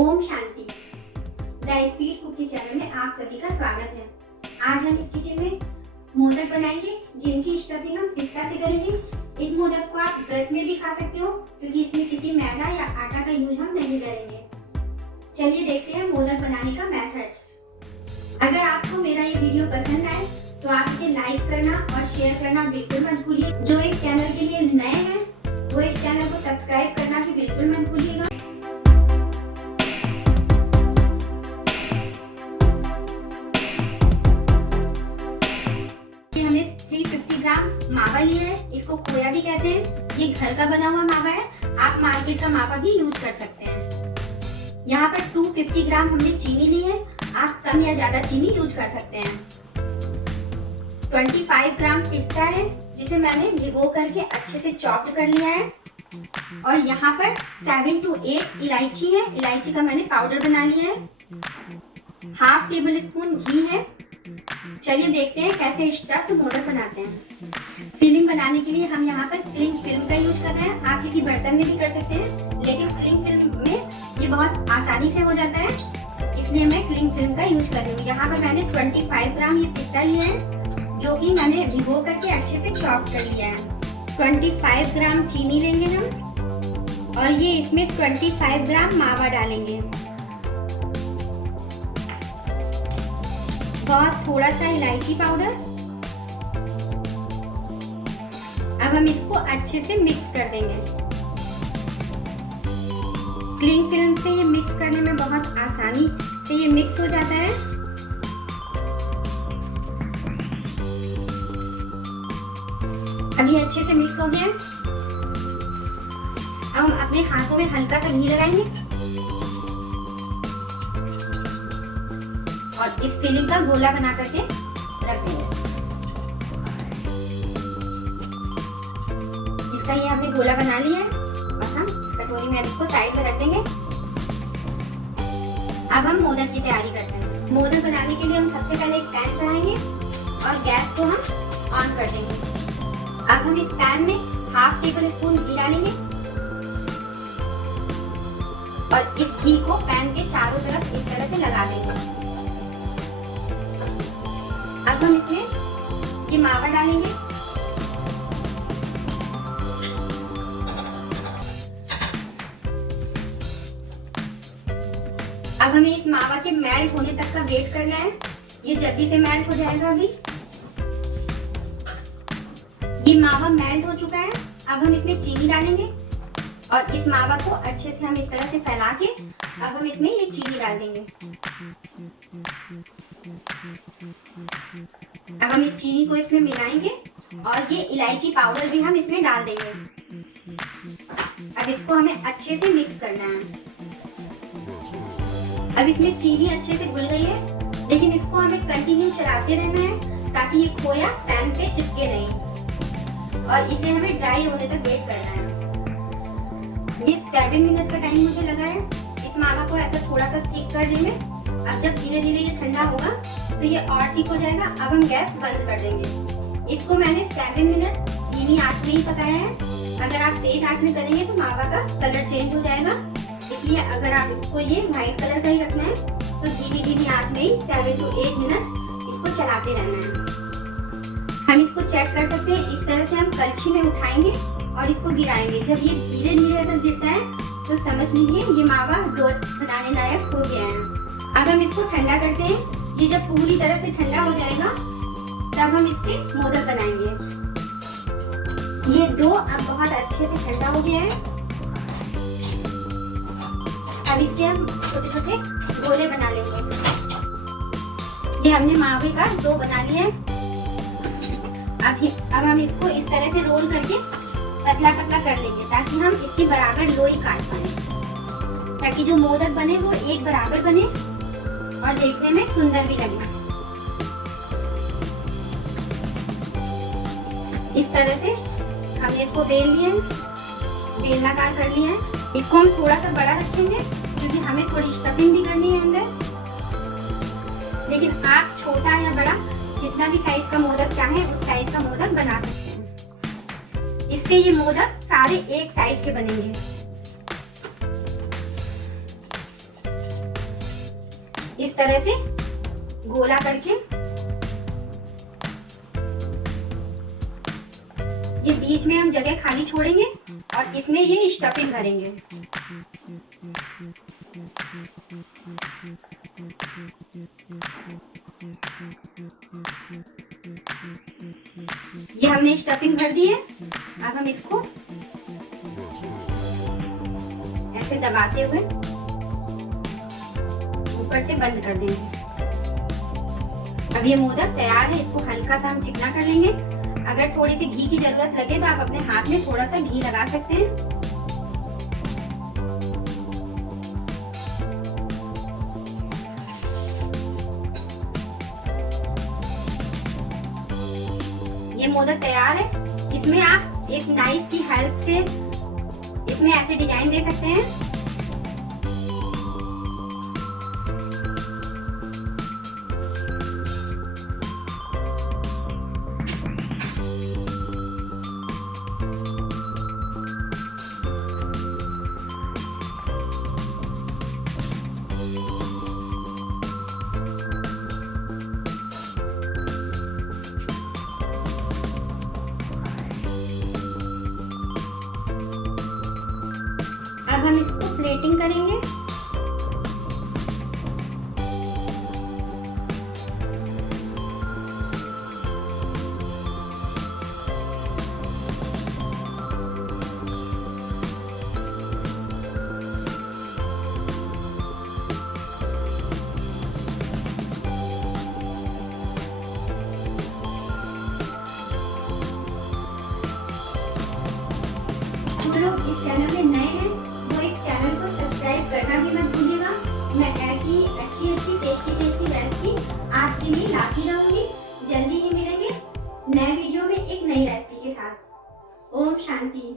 ओम शांति। The speed cooking channel में आप सभी का स्वागत है। आज हम इस किचन में मोदक बनाएंगे जिनकी स्टफिंग हम पिस्ता से करेंगे। इस मोदक को आप ब्रेड में भी खा सकते हो क्योंकि इसमें किसी मैदा या आटा का यूज हम नहीं करेंगे। चलिए देखते हैं मोदक बनाने का मेथड। अगर आपको मेरा ये वीडियो पसंद आए तो आप इसे लाइक करना और शेयर करना बिल्कुल मत भूलिए। जो इस चैनल के लिए नए हैं वो इस चैनल को सब्सक्राइब करना भी बिल्कुल मत भूलिएगा। हमने 350 ग्राम मावा लिया है, इसको खोया भी कहते हैं। ये घर का बना हुआ मावा है, आप मार्केट का मावा भी यूज कर सकते हैं। यहाँ पर 250 ग्राम हमने चीनी ली है, आप कम या ज्यादा चीनी यूज कर सकते हैं। 25 ग्राम पिस्ता है जिसे मैंने भिगो करके अच्छे से चॉप्ड कर लिया है। और यहाँ पर 7 to 8 इलायची है, इलायची का मैंने पाउडर बना लिया है। हाफ टेबल स्पून घी है। चलिए देखते हैं कैसे स्टफ्ड मोदक बनाते हैं। फिलिंग बनाने के लिए हम यहाँ पर क्लिंग फिल्म का यूज कर रहे हैं। आप किसी बर्तन में भी कर सकते हैं, लेकिन क्लिंग फिल्म में ये बहुत आसानी से हो जाता है, इसलिए मैं क्लिंग फिल्म का यूज कर रही हूँ। यहाँ पर मैंने 25 ग्राम ये पिस्ता लिया है जो कि मैंने भिगो करके अच्छे से चॉप कर लिया है। 25 ग्राम चीनी लेंगे हम और ये इसमें 25 ग्राम मावा डालेंगे। बहुत थोड़ा सा इलायची पाउडर। अब हम इसको अच्छे से मिक्स कर देंगे। क्लिंग फिल्म से ये मिक्स करने में बहुत आसानी से ये मिक्स हो जाता है। अभी अच्छे से मिक्स हो गया है। अब हम अपने हाथों में हल्का सा घी लगाएंगे और इस फिलिंग का गोला बना करके रख देंगे। इसका ये हमने गोला बना लिया है और हम इस कटोरी में अब इसको साइड में रख देंगे। अब हम मोदक की तैयारी करते हैं। मोदक बनाने के लिए हम सबसे पहले एक पैन चढ़ाएंगे और गैस को हम ऑन कर देंगे। अब हम इस पैन में हाफ टेबल स्पून घी डालेंगे और इस घी को पैन के चारों तरफ इस तरह से लगा देंगे। अब हम इसमें ये मावा डालेंगे। अब हमें इस मावा के मेल्ट होने तक का वेट करना है। ये जल्दी से मेल्ट हो जाएगा। अभी ये मावा मेल्ट हो चुका है। अब हम इसमें चीनी डालेंगे और इस मावा को अच्छे से हम इस तरह से फैला के अब हम इसमें ये चीनी डाल देंगे। अब हम इस चीनी को इसमें मिलाएंगे और ये इलायची पाउडर भी हम इसमें डाल देंगे। अब इसको हमें अच्छे से मिक्स करना है। अब इसमें चीनी अच्छे से घुल गई है, लेकिन इसको हमें कंटिन्यू चलाते रहना है ताकि ये खोया पैन पे चिपके नहीं और इसे हमें ड्राई होने तक वेट करना है। ये 7 मिनट का टाइम मुझे लगा है इस मावा को ऐसा थोड़ा सा थिक करने में। अब जब धीरे धीरे ये ठंडा होगा तो ये और थिक हो जाएगा। अब हम गैस बंद कर देंगे। इसको मैंने 7 मिनट धीमी आंच में ही पकाया है। अगर आप तेज आंच में करेंगे तो मावा का कलर चेंज हो जाएगा, इसलिए अगर आप इसको ये व्हाइट कलर का ही रखना है तो धीमी आंच में ही 7 to 8 मिनट इसको चलाते रहना है। हम इसको चेक कर सकते हैं। इस तरह से हम कलछी में उठाएंगे और इसको गिराएंगे। जब ये धीरे धीरे अगर गिरता है तो समझ लीजिए ये मावा डो बनाने लायक हो गया है। अब हम इसको ठंडा करते हैं। ये जब पूरी तरह से ठंडा हो जाएगा तब हम इसके मोदक बनाएंगे। ये डो अब बहुत अच्छे से ठंडा हो गया है। अब इसके हम छोटे छोटे गोले बना लेंगे। ये हमने मावे का डो बना लिया है। अब हम इसको इस तरह से रोल करके पतला पतला कर लेंगे ताकि हम इसकी बराबर लोई काट पाए, ताकि जो मोदक बने वो एक बराबर बने और देखने में सुंदर भी लगे। इस तरह से हमने इसको बेल लिया है, बेलनाकार कर लिया है। इसको हम थोड़ा सा बड़ा रखेंगे क्योंकि हमें थोड़ी स्टफिंग भी करनी है अंदर, लेकिन आप छोटा या बड़ा जितना भी साइज का मोदक चाहें उस साइज का मोदक बना सकते हैं। इससे ये मोदक सारे एक साइज के बनेंगे। इस तरह से गोला करके ये बीच में हम जगह खाली छोड़ेंगे और इसमें ये स्टफिंग भरेंगे। ये हमने स्टफिंग भर दी है। अब हम इसको ऐसे दबाते हुए ऊपर से बंद कर देंगे। अब ये मोदक तैयार है। इसको हल्का सा हम चिकना कर लेंगे। अगर थोड़ी सी घी की जरूरत लगे तो आप अपने हाथ में थोड़ा सा घी लगा सकते हैं। ये मोदक तैयार है। इसमें आप एक नाइफ की हेल्प से इसमें ऐसे डिजाइन दे सकते हैं। अब हम इसको प्लेटिंग करेंगे। जो लोग इस चैनल में नए हैं वो इस चैनल को सब्सक्राइब करना भी मत भूलिएगा। मैं ऐसी अच्छी टेस्टी रेसिपी आपके लिए लाती रहूंगी। जल्दी ही मिलेंगे नए वीडियो में एक नई रेसिपी के साथ। ओम शांति।